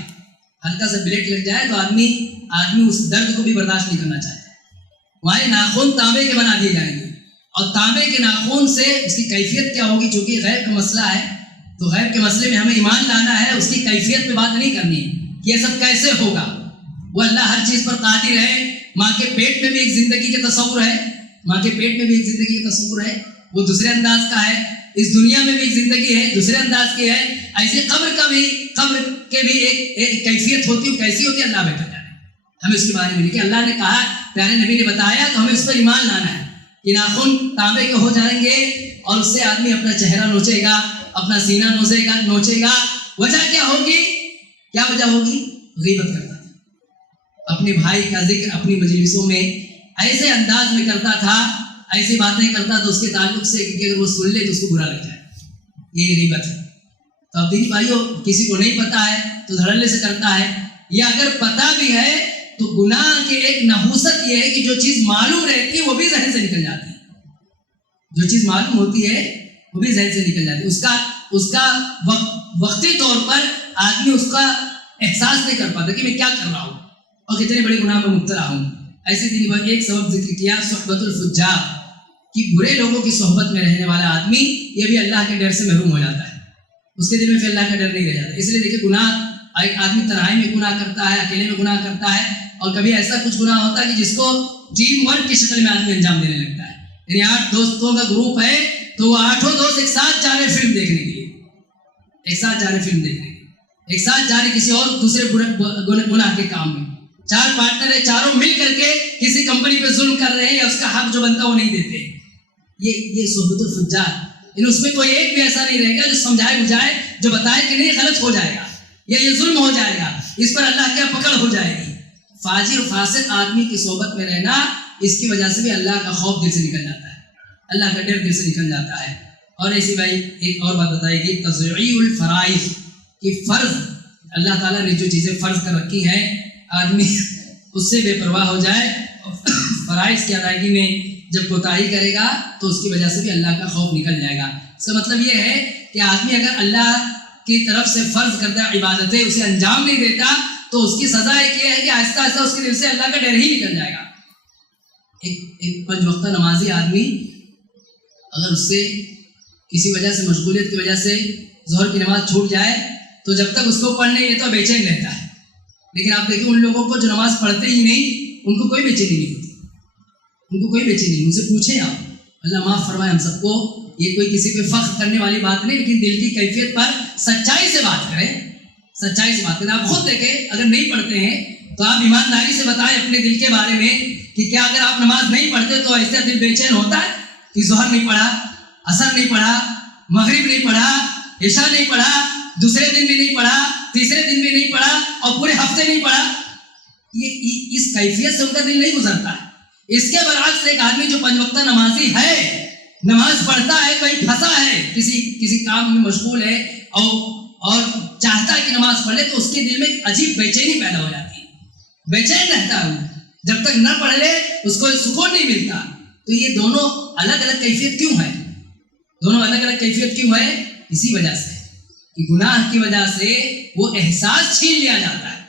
ہلکا سا بلیٹ لگ جائے تو آدمی اس درد کو بھی برداشت نہیں کرنا چاہتا، وہاں ناخون تانبے کے بنا دیے جائیں گے، اور تانبے کے ناخون سے اس کی کیفیت کیا ہوگی، چونکہ غیب کا مسئلہ ہے تو غیب کے مسئلے میں ہمیں ایمان لانا ہے، اس کی کیفیت پہ بات نہیں کرنی ہے کہ یہ سب کیسے ہوگا۔ وہ اللہ ہر چیز پر قادر ہے۔ ماں کے پیٹ میں بھی ایک زندگی کا تصور ہے، ماں کے پیٹ میں بھی ایک زندگی کا تصور ہے، وہ دوسرے انداز کا ہے۔ اس دنیا میں بھی ایک زندگی ہے، دوسرے انداز کی ہے۔ ایسے قبر کے بھی ایک کیفیت ہوتی ہے، کیسی ہوتی ہے اللہ بہتر جانے۔ ہمیں اس کے بارے میں لکھے، اللہ نے کہا، پیارے نبی نے بتایا، تو ہمیں اس پر ایمان لانا ہے کہ ناخن تانبے کے ہو جائیں گے اور اس سے آدمی اپنا چہرہ نوچے گا، اپنا سینہ نوچے گا۔ وجہ کیا ہوگی؟ کیا وجہ ہوگی؟ غیبت کرتا تھا، اپنے بھائی کا ذکر اپنی مجلسوں میں ایسے انداز میں کرتا تھا، ایسی باتیں کرتا تو اس کے تعلق سے کہ اگر وہ سن لے تو اس کو برا لگ جائے، یہ غیبت ہے۔ تو اب دینی بھائیو، کسی کو نہیں پتا ہے تو دھڑلے سے کرتا ہے، یا اگر پتا بھی ہے تو گناہ کے ایک نحوست یہ ہے کہ جو چیز معلوم رہتی ہے وہ بھی ذہن سے نکل جاتی ہے، جو چیز معلوم ہوتی ہے وہ بھی ذہن سے نکل جاتی ہے۔ اس کا وقتی طور پر آدمی اس کا احساس نہیں کر پاتا کہ میں کیا کر رہا ہوں اور کتنے بڑے گناہ میں مبتلا ہوں۔ ایسے دینی بھائی ایک سبب ذکر کیا صحبت الفجار، کہ برے لوگوں کی صحبت میں رہنے والا آدمی یہ بھی اللہ کے ڈر سے محروم ہو جاتا ہے، اس کے دل میں پھر اللہ کا ڈر نہیں رہ جاتا۔ اس لیے دیکھیے، گناہ ایک آدمی تنہائی میں گناہ کرتا ہے، اکیلے میں گناہ کرتا ہے، اور کبھی ایسا کچھ گناہ ہوتا ہے کہ جس کو ٹیم ورک کی شکل میں آدمی انجام دینے لگتا ہے۔ یعنی 8 دوستوں کا گروپ ہے تو وہ 8 دوست ایک ساتھ جا رہے فلم دیکھنے کے لیے، ایک ساتھ جا رہے فلم دیکھنے کے لیے، ایک ساتھ جا رہے کسی اور دوسرے گناہ کے کام میں۔ 4 پارٹنر ہے، چاروں مل کر کے کسی کمپنی پہ ظلم کر رہے ہیں یا اس کا حق جو بنتا ہے وہ نہیں دیتے۔ یہ صحبت الفجار، یعنی اس میں کوئی ایک بھی ایسا نہیں رہے گا جو سمجھائے بجھائے، جو بتائے کہ نہیں غلط ہو جائے گا یا یہ ظلم ہو جائے گا، اس پر اللہ کیا پکڑ ہو جائے گی۔ فاجر فاسق آدمی کی صحبت میں رہنا، اس کی وجہ سے بھی اللہ کا خوف دل سے نکل جاتا ہے، اللہ کا ڈر دل سے نکل جاتا ہے۔ اور ایسی بھائی ایک اور بات بتائے گی، تضییع الفرائض، کہ فرض اللہ تعالیٰ نے جو چیزیں فرض کر رکھی ہیں آدمی اس سے بے پرواہ ہو جائے، فرائض کی ادائیگی میں جب کوتاہی کرے گا تو اس کی وجہ سے بھی اللہ کا خوف نکل جائے گا۔ اس کا مطلب یہ ہے کہ آدمی اگر اللہ کی طرف سے فرض کردہ عبادتیں اسے انجام نہیں دیتا تو اس کی سزا ایک یہ ہے کہ آہستہ آہستہ اس کے دل سے اللہ کا ڈر ہی نکل جائے گا۔ ایک 5 وقتہ نمازی آدمی اگر اس سے کسی وجہ سے، مشغولیت کی وجہ سے ظہر کی نماز چھوٹ جائے تو جب تک اس کو پڑھ نہیں لیتا بے چین رہتا ہے، لیکن آپ دیکھیں ان لوگوں کو جو نماز پڑھتے ہی نہیں ان کو کوئی بے چینی نہیں ہوتی، ان کو کوئی بے چینی نہیں۔ ان سے پوچھیں آپ، اللہ معاف فرمائے ہم سب کو، یہ کوئی کسی پہ فخر کرنے والی بات نہیں، لیکن دل کی کیفیت پر سچائی سے بات کریں، سچائی سے بات کریں۔ آپ خود دیکھیں، اگر نہیں پڑھتے ہیں تو آپ ایمانداری سے بتائیں اپنے دل کے بارے میں کہ کیا اگر آپ نماز نہیں پڑھتے تو ایسا دل بے چین ہوتا ہے کہ ظہر نہیں پڑھا، عصر نہیں پڑھا، مغرب نہیں پڑھا، عشاء نہیں پڑھا، دوسرے دن بھی نہیں پڑھا، تیسرے دن بھی نہیں پڑھا، اور پورے ہفتے نہیں پڑھا؟ یہ اس کیفیت سے ان کا دل نہیں گزرتا ہے۔ اس کے برعکس ایک آدمی جو 5 وقتہ نمازی ہے، نماز پڑھتا ہے، کہیں پھنسا ہے، کسی کام میں مشغول ہے، اور اور چاہتا ہے کہ نماز پڑھ لے تو اس کے دل میں ایک عجیب بے چینی پیدا ہو جاتی ہے، بے چین رہتا ہے وہ، جب تک نہ پڑھ لے اس کو سکون نہیں ملتا۔ تو یہ دونوں الگ الگ کیفیت کیوں ہے؟ دونوں الگ الگ کیفیت کیوں ہے؟ اسی وجہ سے کہ گناہ کی وجہ سے وہ احساس چھین لیا جاتا ہے،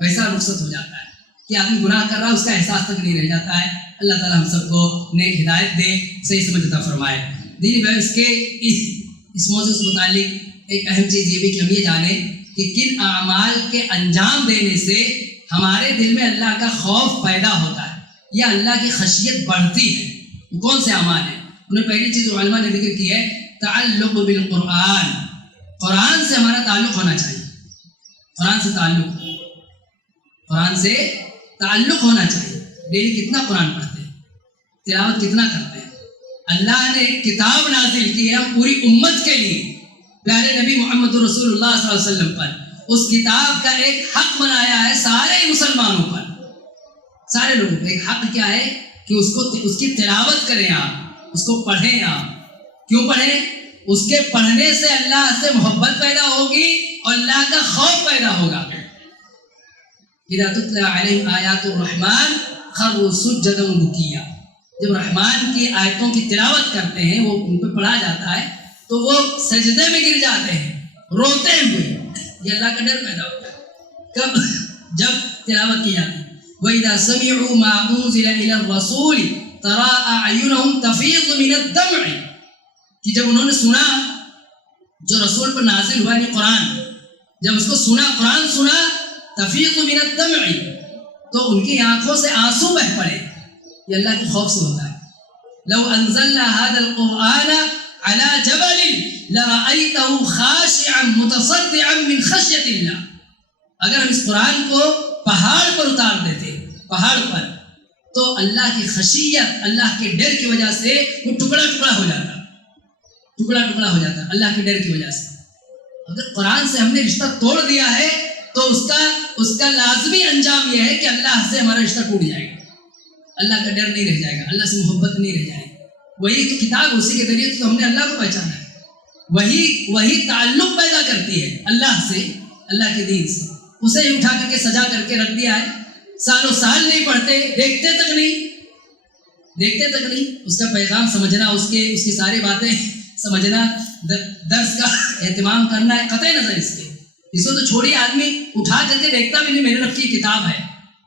ویسا رخصت ہو جاتا ہے کہ آدمی گناہ کر رہا ہے، اس کا احساس تک نہیں رہ جاتا ہے۔ اللہ تعالیٰ ہم سب کو نیک ہدایت دے، صحیح سمجھ عطا فرمائے۔ دینی بھائی، اس موضوع سے متعلق ایک اہم چیز یہ بھی کہ ہم یہ جانیں کہ کن اعمال کے انجام دینے سے ہمارے دل میں اللہ کا خوف پیدا ہوتا ہے یا اللہ کی خشیت بڑھتی ہے۔ کون سے اعمال ہیں؟ انہیں پہلی چیز علماء نے ذکر کی ہے تعلق بالقرآن، قرآن سے ہمارا تعلق ہونا چاہیے، قرآن سے تعلق ہونا چاہیے۔ ڈیلی کتنا قرآن پڑھتے ہیں، تلاوت کتنا کرتے ہیں؟ اللہ نے ایک کتاب نازل کی ہے ہم پوری امت کے لیے، پیارے نبی محمد رسول اللہ صلی اللہ علیہ وسلم پر۔ اس کتاب کا ایک حق بنایا ہے سارے مسلمانوں پر، سارے لوگوں کو۔ ایک حق کیا ہے کہ اس کی تلاوت کریں، آپ اس کو پڑھیں۔ آپ کیوں پڑھیں؟ اس کے پڑھنے سے اللہ سے محبت پیدا ہوگی اور اللہ کا خوف پیدا ہوگا۔ اذا تتلى علیہم آیات الرحمن خروا سجدا وبکیا، جب رحمان کی آیتوں کی تلاوت کرتے ہیں، وہ ان پہ پڑھا جاتا ہے تو وہ سجدے میں گر جاتے ہیں روتے ہوئے۔ یہ اللہ کا ڈر پیدا ہوتا ہے کب؟ جب تلاوت کی جاتی ہے۔ وَإِذَا سَمِعُوا مَا أُنزِلَ إِلَى الرَّسُولِ تَرَىٰ أَعْيُنَهُمْ تَفِيضُ مِنَ الدَّمْعِ، کہ جب انہوں نے سنا جو رسول پر نازل ہوا یعنی قرآن، جب اس کو سنا، قرآن سنا، تفیض من الدمع، تو ان کی آنکھوں سے آنسو بہ پڑے۔ یہ اللہ کے خوف سے ہوتا ہے۔ لو انزلنا هذا القرآن على جبل لرأيته خاشعا متصدعا من خشية الله، اگر ہم اس قرآن کو پہاڑ پر اتار دیتے، پہاڑ پر، تو اللہ کی خشیت، اللہ کے ڈر کی وجہ سے وہ ٹکڑا ٹکڑا ہو جاتا، ٹکڑا ٹکڑا ہو جاتا اللہ کے ڈر کی وجہ سے۔ اگر قرآن سے ہم نے رشتہ توڑ دیا ہے تو اس کا لازمی انجام یہ ہے کہ اللہ سے ہمارا رشتہ ٹوٹ جائے گا، اللہ کا ڈر نہیں رہ جائے گا، اللہ سے محبت نہیں رہ جائے گی۔ وہی تو کتاب، اسی کے ذریعے تو ہم نے اللہ کو پہچانا ہے، وہی تعلق پیدا کرتی ہے اللہ سے، اللہ کے دین سے۔ اسے ہی اٹھا کر کے سجا کر کے رکھ دیا ہے، سالوں سال نہیں پڑھتے، دیکھتے تک نہیں، اس کا پیغام سمجھنا، اس کی ساری باتیں سمجھنا، درس کا اہتمام کرنا ہے قطع نظر اس کے۔ اس کو تو چھوڑی، آدمی اٹھا کر کے دیکھتا بھی نہیں، میرے رب کی کتاب ہے،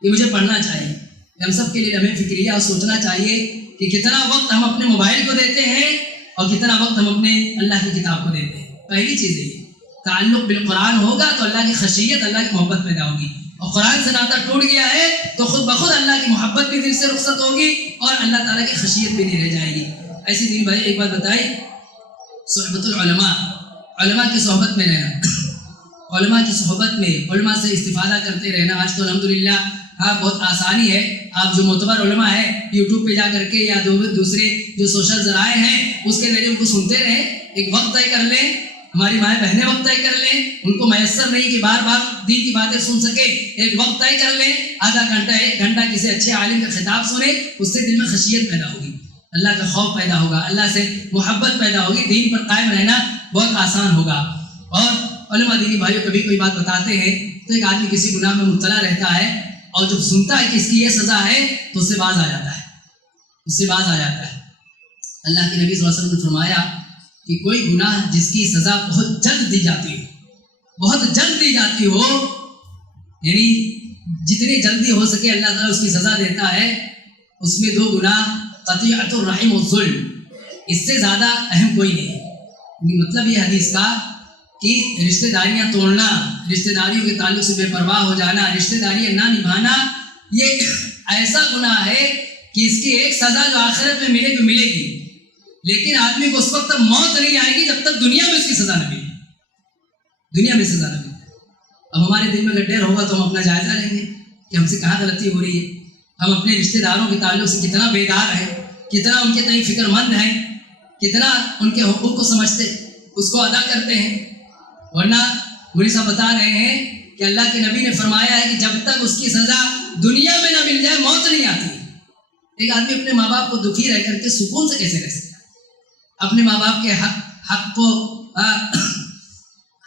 یہ مجھے پڑھنا چاہیے۔ ہم سب کے لیے ہمیں فکریہ اور سوچنا چاہیے کہ کتنا وقت ہم اپنے موبائل کو دیتے ہیں اور کتنا وقت ہم اپنے اللہ کی کتاب کو دیتے ہیں۔ پہلی چیز ہے تعلق بالقرآن ہوگا تو اللہ کی خشیت، اللہ کی محبت پیدا ہوگی، اور قرآن سے ناطہ ٹوٹ گیا ہے تو خود بخود اللہ کی محبت بھی دل سے رخصت ہوگی اور اللہ تعالیٰ کی خشیت بھی نہیں رہ جائے گی۔ ایسی دین بھائی ایک بات بتائی، صحبت العلماء، علماء کی صحبت میں رہنا، علماء کی صحبت میں علماء سے استفادہ کرتے رہنا۔ آج تو الحمدللہ بہت آسانی ہے، آپ جو معتبر علماء ہیں یوٹیوب پہ جا کر کے یا دوسرے جو سوشل ذرائع ہیں اس کے ذریعے ان کو سنتے رہیں، ایک وقت طے کر لیں، ہماری مائیں بہنیں وقت طے کر لیں، ان کو میسر نہیں کہ بار بار دین کی باتیں سن سکے، ایک وقت طے کر لیں، آدھا گھنٹہ 1 گھنٹہ کسی اچھے عالم کا خطاب سنیں، اس سے دل میں خشیت پیدا ہوگی، اللہ کا خوف پیدا ہوگا، اللہ سے محبت پیدا ہوگی، دین پر قائم رہنا بہت آسان ہوگا۔ اور علماء دینی بھائیوں کبھی کوئی بات بتاتے ہیں تو ایک آدمی کسی گناہ میں مبتلا رہتا ہے اور جب سنتا ہے کہ اس کی یہ سزا ہے تو اس سے باز آ جاتا ہے، اللہ کے نبی صلی اللہ علیہ وسلم نے فرمایا کہ کوئی گناہ جس کی سزا بہت جلد دی جاتی ہو، یعنی جتنی جلدی ہو سکے اللہ تعالیٰ اس کی سزا دیتا ہے، اس میں 2 گناہ قطیعۃ الرحم والظلم، اس سے زیادہ اہم کوئی نہیں ہے۔ مطلب یہ حدیث کا کہ رشتہ داریاں توڑنا، رشتہ داریوں کے تعلق سے بے پرواہ ہو جانا، رشتہ داریاں نہ نبھانا، یہ ایسا گناہ ہے کہ اس کی ایک سزا جو آخرت میں ملے گی، لیکن آدمی کو اس وقت تک موت نہیں آئے گی جب تک دنیا میں اس کی سزا نہ ملے، اب ہمارے دل میں اگر ڈر ہوگا تو ہم اپنا جائزہ لیں گے کہ ہم سے کہاں غلطی ہو رہی ہے، ہم اپنے رشتہ داروں کے تعلق سے کتنا بیدار ہیں، کتنا ان کے تئیں فکر مند ہیں، کتنا ان کے حقوق کو سمجھتے، اس کو ادا کرتے ہیں۔ ورنہ مولوی صاحب بتا رہے ہیں کہ اللہ کے نبی نے فرمایا ہے کہ جب تک اس کی سزا دنیا میں نہ مل جائے موت نہیں آتی۔ ایک آدمی اپنے ماں باپ کو دکھی رہ کر کے سکون سے کیسے رہ سکتا ہے؟ اپنے ماں باپ کے حق کو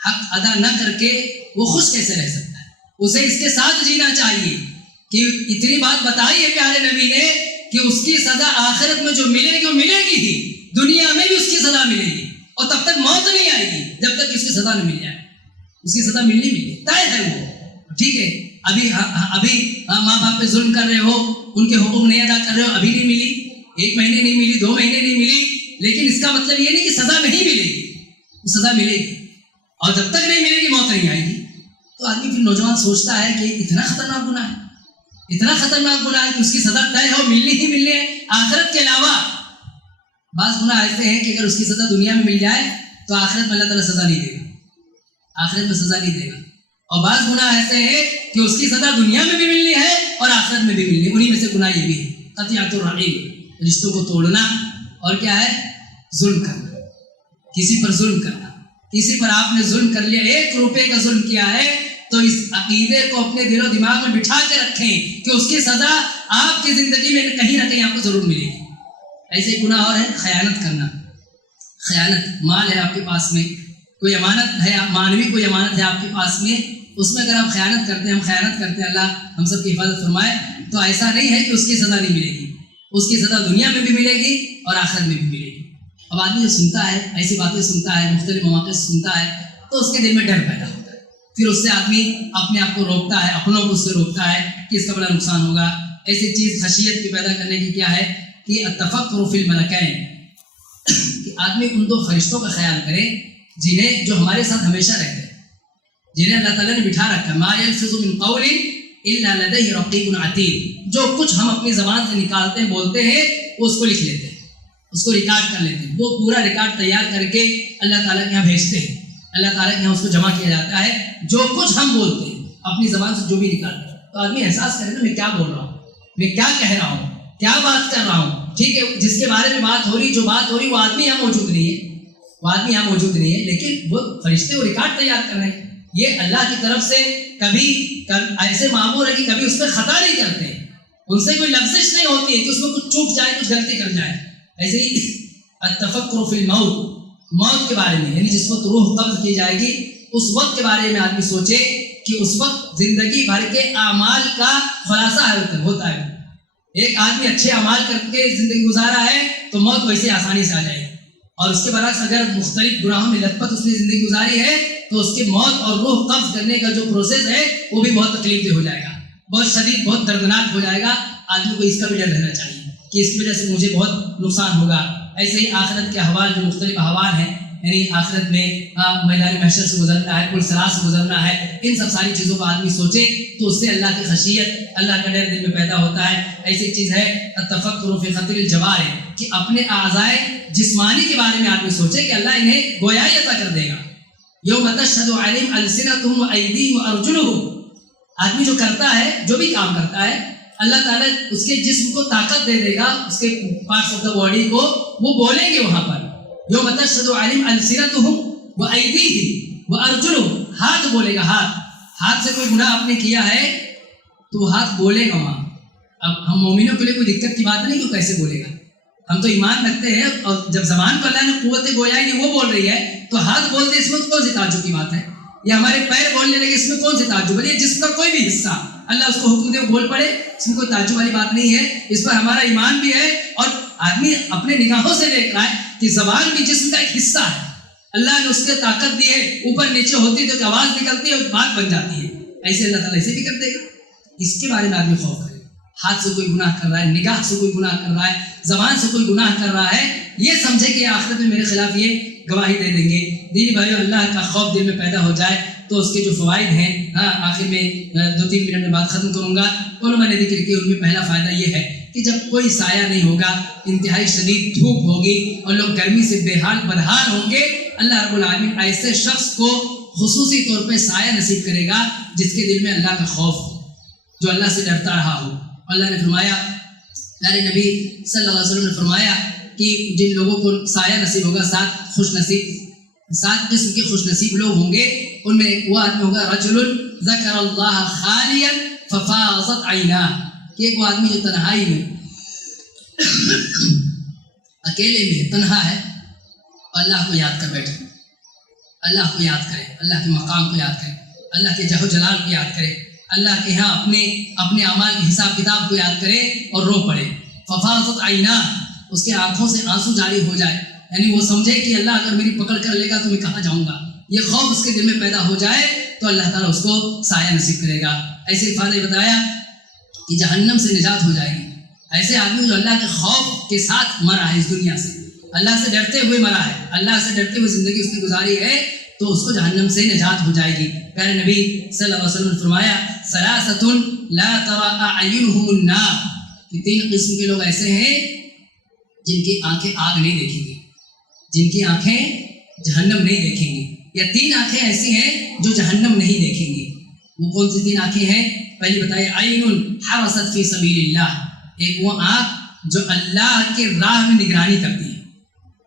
حق ادا نہ کر کے وہ خوش کیسے رہ سکتا ہے؟ اسے اس کے ساتھ جینا چاہیے کہ اتنی بات بتائی ہے پیارے نبی نے کہ اس کی سزا آخرت میں جو ملے گی وہ ملے گی ہی، دنیا میں بھی اس کی سزا ملے گی، اور تب تک موت نہیں آئے گی جب تک اس کی سزا نہ مل جائے۔ اس کی سزا ملنی طے ہے وہ، ٹھیک ہے۔ ابھی ماں باپ پہ ظلم کر رہے ہو، ان کے حقوق نہیں ادا کر رہے ہو، ابھی نہیں ملی، 1 مہینے نہیں ملی، 2 مہینے نہیں ملی، لیکن اس کا مطلب یہ نہیں کہ سزا نہیں ملے گی، سزا ملے گی، اور جب تک نہیں ملے گی موت نہیں آئے گی۔ تو آدمی پھر نوجوان سوچتا ہے کہ اتنا خطرناک گناہ ہے، اتنا خطرناک گناہ ہے کہ اس کی سزا طے ہے، ملنی ہی ملنی ہے آخرت کے علاوہ۔ بعض گناہ ایسے ہیں کہ اگر اس کی سزا دنیا میں مل جائے تو آخرت میں اللہ تعالیٰ سزا نہیں دے گا، آخرت میں سزا نہیں دے گا، اور بعض گناہ ایسے ہیں کہ اس کی سزا دنیا میں بھی ملنی ہے اور آخرت میں بھی ملنی ہے۔ انہی میں سے گناہ یہ بھی ہے قطیعۃ الرحم، رشتوں کو توڑنا، اور کیا ہے؟ ظلم کرنا، کسی پر ظلم کرنا۔ کسی پر آپ نے ظلم کر لیا، 1 روپے کا ظلم کیا ہے، تو اس عقیدے کو اپنے دل و دماغ میں بٹھا کے رکھیں کہ اس کی سزا آپ کی زندگی میں کہیں نہ کہیں آپ کو ضرور ملے گی۔ ایسے گناہ اور ہے خیانت کرنا، خیانت، مال ہے آپ کے پاس میں، کوئی امانت ہے، مانوی کوئی امانت ہے آپ کے پاس میں، اس میں اگر آپ خیانت کرتے ہیں، ہم خیانت کرتے ہیں، اللہ ہم سب کی حفاظت فرمائے، تو ایسا نہیں ہے کہ اس کی سزا نہیں ملے گی، اس کی سزا دنیا میں بھی ملے گی اور آخرت میں بھی ملے گی۔ اب آدمی جو سنتا ہے، ایسی باتیں سنتا ہے، مختلف مواقع سے سنتا ہے، تو اس کے دل میں ڈر پیدا ہوتا ہے، پھر اس سے آدمی اپنے آپ کو روکتا ہے، اپنوں کو اس سے روکتا ہے کہ اس کا بڑا نقصان ہوگا۔ ایسی چیز خشیت کی پیدا کرنے کی کیا ہے کہ التفکر فی الملکین، کہ آدمی ان 2 فرشتوں کا خیال کرے جنہیں، جو ہمارے ساتھ ہمیشہ رہتے ہیں، جنہیں اللہ تعالیٰ نے بٹھا رکھا ہے، ما یلفظ من قول الا لدیہ رقیب عتید، جو کچھ ہم اپنی زبان سے نکالتے ہیں، بولتے ہیں، وہ اس کو لکھ لیتے ہیں، اس کو ریکارڈ کر لیتے ہیں، وہ پورا ریکارڈ تیار کر کے اللہ تعالیٰ کے یہاں بھیجتے ہیں، اللہ تعالیٰ کے یہاں اس کو جمع کیا جاتا ہے، جو کچھ ہم بولتے ہیں اپنی زبان سے، جو بھی نکالتے ہیں، تو آدمی احساس کرے نا میں کیا بول رہا ہوں، میں کیا کہہ رہا ہوں، کیا بات کر رہا ہوں، ٹھیک ہے، جس کے بارے میں بات ہو رہی، جو بات ہو رہی، وہ آدمی یہاں موجود نہیں ہے، وہ آدمی یہاں موجود نہیں ہے، لیکن وہ فرشتے وہ ریکارڈ تیار کر رہے ہیں۔ یہ اللہ کی طرف سے کبھی ایسے معمور ہے کہ کبھی اس میں خطا نہیں کرتے، ان سے کوئی لفظش نہیں ہوتی ہے کہ اس میں کچھ چوک جائے، کچھ غلطی کر جائے۔ ایسے ہی التفکر فی الموت، موت کے بارے میں، یعنی جس وقت روح قبض کی جائے گی اس وقت کے بارے میں آدمی سوچے کہ اس وقت زندگی بھر کے اعمال کا خلاصہ ہوتا ہے۔ ایک آدمی اچھے اعمال کر کے زندگی گزارا ہے تو موت ویسے آسانی سے آ جائے گی، اور اس کے برعکس اگر مختلف گناہوں میں لت پت اس نے زندگی گزاری ہے تو اس کی موت اور روح قبض کرنے کا جو پروسیس ہے وہ بھی بہت تکلیف دہ ہو جائے گا، بہت شدید، بہت دردناک ہو جائے گا۔ آدمی کو اس کا بھی ڈر رہنا چاہیے کہ اس وجہ سے مجھے بہت نقصان ہوگا۔ ایسے ہی آخرت کے احوال، جو مختلف احوال ہیں، یعنی آخرت میں میدان محشر سے گزرنا ہے، پل صراط سے گزرنا ہے، ان سب ساری چیزوں کو آدمی سوچے تو اس سے اللہ کی خشیت، اللہ کا ڈر دل میں پیدا ہوتا ہے۔ ایسی چیز ہے التفکر فی خطر الجوارح، کہ اپنے اعضائے جسمانی کے بارے میں آدمی سوچے کہ اللہ انہیں گویائی عطا کر دے گا۔ یوم تشہد علیہم السنتہم وایدیہم وارجلہم، آدمی جو کرتا ہے، جو بھی کام کرتا ہے، اللہ تعالیٰ اس کے جسم کو طاقت دے دے گا، اس کے پارٹس آف دا باڈی کو، وہ بولیں گے وہاں پر یوم تشہد علیہم السنتہم وایدیہم وارجلہم، ہاتھ بولے گا، ہاتھ سے کوئی گناہ آپ نے کیا ہے تو ہاتھ بولے گا وہاں۔ اب ہم مومنوں کے لیے کوئی دقت کی بات نہیں کہ کیسے بولے گا، ہم تو ایمان رکھتے ہیں، اور جب زبان کو اللہ نے قوت گویائی نہیں وہ بول رہی ہے تو ہاتھ بولتے اس میں کون سی تعجب کی بات ہے، یا ہمارے پیر بولنے لگے اس میں کون سی تعجب ہے؟ جس کا کوئی بھی حصہ اللہ اس کو حکم دے وہ بول پڑے، اس میں کوئی تعجب والی بات نہیں ہے، اس پر ہمارا ایمان بھی ہے، اور آدمی اپنے نگاہوں سے دیکھ رہا ہے کہ زبان بھی جسم کا ایک حصہ ہے، اللہ نے اس کے طاقت دی ہے، اوپر نیچے ہوتی ہے تو آواز نکلتی ہے اور بات بن جاتی ہے، ایسے اللہ تعالیٰ ایسے بھی کر دے گا۔ اس کے بارے میں آدمی خوف کرے، ہاتھ سے کوئی گناہ کر رہا ہے، نگاہ سے کوئی گناہ کر رہا ہے، زبان سے کوئی گناہ کر رہا ہے، یہ سمجھے کہ آخرت میں میرے خلاف یہ گواہی دے دیں گے۔ دینی بھائیو، اللہ کا خوف دل میں پیدا ہو جائے تو اس کے جو فوائد ہیں، آخر میں 2-3 منٹ میں بات ختم کروں گا، علماء نے ذکر کی، ان میں پہلا فائدہ یہ ہے کہ جب کوئی سایہ نہیں ہوگا، انتہائی شدید دھوپ ہوگی اور لوگ گرمی سے بے حال بدحال ہوں گے، اللہ رب العالمین ایسے شخص کو خصوصی طور پہ سایہ نصیب کرے گا جس کے دل میں اللہ کا خوف ہو، جو اللہ سے ڈرتا رہا ہو۔ اللہ نے فرمایا، پیارے نبی صلی اللہ علیہ وسلم نے فرمایا کہ جن لوگوں کو سایہ نصیب ہوگا، 7 قسم کے خوش نصیب لوگ ہوں گے، ان میں ایک وہ آدمی ہوگا رجل ذکر اللہ خالیا ففاضت عیناہ، کہ ایک وہ آدمی جو تنہائی میں اکیلے میں تنہا ہے اور اللہ کو یاد کر بیٹھے، اللہ کو یاد کرے, اللہ کے مقام کو یاد کرے, اللہ کے جہ و جلال کو یاد کرے, اللہ کے ہاں اپنے اعمال کے حساب کتاب کو یاد کرے اور رو پڑے. ففاضت عیناہ, اس کے آنکھوں سے آنسو جاری ہو جائے, یعنی وہ سمجھے کہ اللہ اگر میری پکڑ کر لے گا تو میں کہاں جاؤں گا. یہ خوف اس کے دل میں پیدا ہو جائے تو اللہ تعالیٰ اس کو سایہ نصیب کرے گا. ایسے افادہ بتایا کہ جہنم سے نجات ہو جائے گی. ایسے آدمی جو اللہ کے خوف کے ساتھ مرا ہے, اس دنیا سے اللہ سے ڈرتے ہوئے مرا ہے, اللہ سے ڈرتے ہوئے زندگی اس نے گزاری ہے, تو اس کو جہنم سے نجات ہو جائے گی. پیارے نبی صلی اللہ علیہ وسلم نے فرمایا ثلاثۃ لا ترى اعینہم النار, کہ 3 قسم کے لوگ ایسے ہیں جن کی آنکھیں آگ نہیں دیکھیں گی, جن کی آنکھیں جہنم نہیں دیکھیں گی. یا 3 آنکھیں ایسی ہیں جو جہنم نہیں دیکھیں گی. وہ کون سی 3 آنکھیں ہیں؟ پہلی بتائیے عین حرست فی سبیل اللہ, ایک وہ آنکھ جو اللہ کے راہ میں نگرانی کرتی ہے,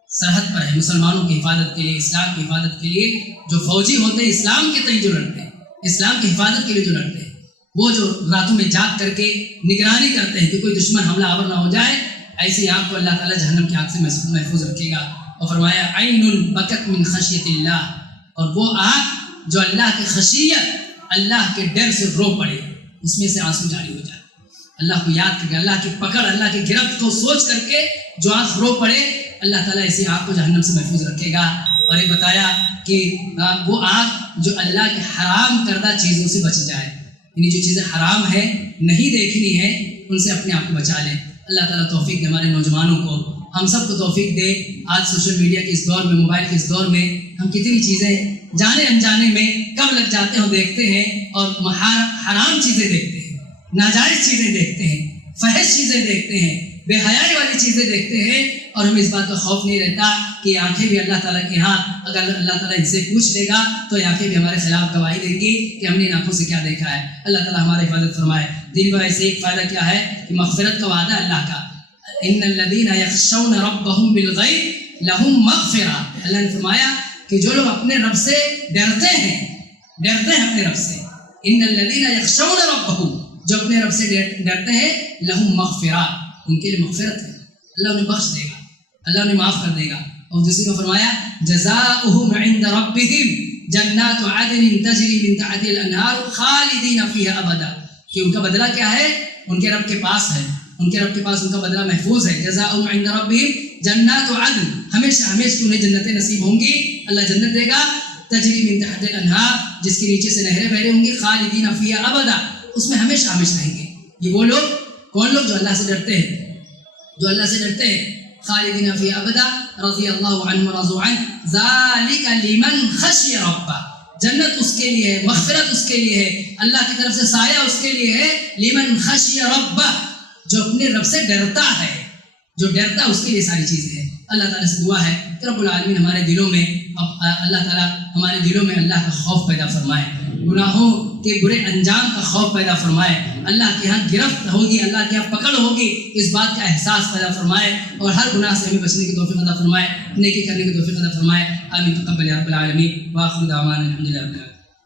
سرحد پر ہے مسلمانوں کی حفاظت کے لیے, اسلام کی حفاظت کے لیے. جو فوجی ہوتے ہیں اسلام کے تئیں جو لڑتے ہیں, اسلام کی حفاظت کے لیے جو لڑتے ہیں, وہ جو راتوں میں جاگ کر کے نگرانی کرتے ہیں کہ کوئی دشمن حملہ آور نہ ہو جائے, ایسی آنکھ کو اللہ تعالیٰ جہنم کی آنکھ سے محفوظ رکھے گا. اور فرمایا عین بکت من خشیت اللہ, اور وہ آنکھ جو اللہ کی خشیت, اللہ کے ڈر سے رو پڑے, اس میں سے آنسو جاری ہو جائے. اللہ کو یاد کر کے, اللہ کی پکڑ, اللہ کی گرفت کو سوچ کر کے جو آنکھ رو پڑے, اللہ تعالیٰ اسی آنکھ کو جہنم سے محفوظ رکھے گا. اور یہ بتایا کہ وہ آنکھ جو اللہ کے حرام کردہ چیزوں سے بچ جائے, یعنی جو چیزیں حرام ہیں نہیں دیکھنی ہے ان سے اپنے آپ کو بچا لے. اللہ تعالیٰ توفیق دے ہمارے نوجوانوں کو, ہم سب کو توفیق دے. آج سوشل میڈیا کے اس دور میں, موبائل کے اس دور میں, ہم کتنی چیزیں جانے انجانے میں کب لگ جاتے ہیں دیکھتے ہیں, اور حرام چیزیں دیکھتے ہیں, ناجائز چیزیں دیکھتے ہیں, فحش چیزیں دیکھتے ہیں, بے حیائی والی چیزیں دیکھتے ہیں, اور ہمیں اس بات کا خوف نہیں رہتا کہ یہ آنکھیں بھی اللہ تعالیٰ کے ہاں اگر اللہ تعالیٰ ان سے پوچھ لے گا تو یہ آنکھیں بھی ہمارے خلاف گواہی دیں گی کہ ہم نے ان آنکھوں سے کیا دیکھا ہے. اللہ تعالیٰ ہماری حفاظت فرمائے. دین بھائی سے ایک فائدہ کیا ہے کہ مغفرت کا وعدہ اللہ کا, ان الذین یخشون ربهم بالغیب لہم مغفرہ. اللہ نے فرمایا کہ جو لوگ اپنے رب سے ڈرتے ہیں اپنے رب سے, ان الذین یخشون ربهم, جو اپنے رب سے ڈرتے ہیں, لہم مغفرہ, ان کے لیے مغفرت ہے, اللہ انہیں بخش دے گا, اللہ انہیں معاف کر دے گا. اور دوسری کو فرمایا جزاؤہم عند ربہم جنات عدن تجری من تحتها الانہار خالدین فیہا ابدا, کہ ان کا بدلہ کیا ہے, ان کے رب کے پاس ہے, ان کے رب کے پاس ان کا بدلہ محفوظ ہے. جزاؤہم عند ربہم جنات عدن, ہمیشہ کی انہیں جنتیں نصیب ہوں گی, اللہ جنت دے گا. تجری من تحتها الانہار, جس کے نیچے سے نہریں بہ رہی ہوں گی, خالدین فیہا ابدا, اس میں ہمیشہ رہیں گے. یہ وہ لوگ, کون لوگ؟ جو اللہ سے ڈرتے ہیں, خالدین فیہا ابدا رضی اللہ عنہ ورضوا عنہ, ذالک لمن خشی ربہ, جنت اس کے لیے ہے, مغفرت اس کے لیے ہے, اللہ کی طرف سے سایہ اس کے لیے ہے. لمن خشی ربہ, جو اپنے رب سے ڈرتا ہے, اس کے لیے ساری چیزیں ہیں. اللہ تعالیٰ سے دعا ہے کہ رب العالمین ہمارے دلوں میں, اللہ تعالیٰ ہمارے دلوں میں اللہ کا خوف پیدا فرمائے, گناہوں کے برے انجام کا خوف پیدا فرمائے, اللہ کے ہاں گرفت ہوگی, اللہ کے ہاں پکڑ ہوگی, اس بات کا احساس پیدا فرمائے, اور ہر گناہ سے ہمیں بچنے کی توفیق عطا فرمائے, نیکی کرنے کی توفیق عطا فرمائے. آمین. تقبل یا رب العالمین. وآخر دعوانا الحمدللہ رب العالمین.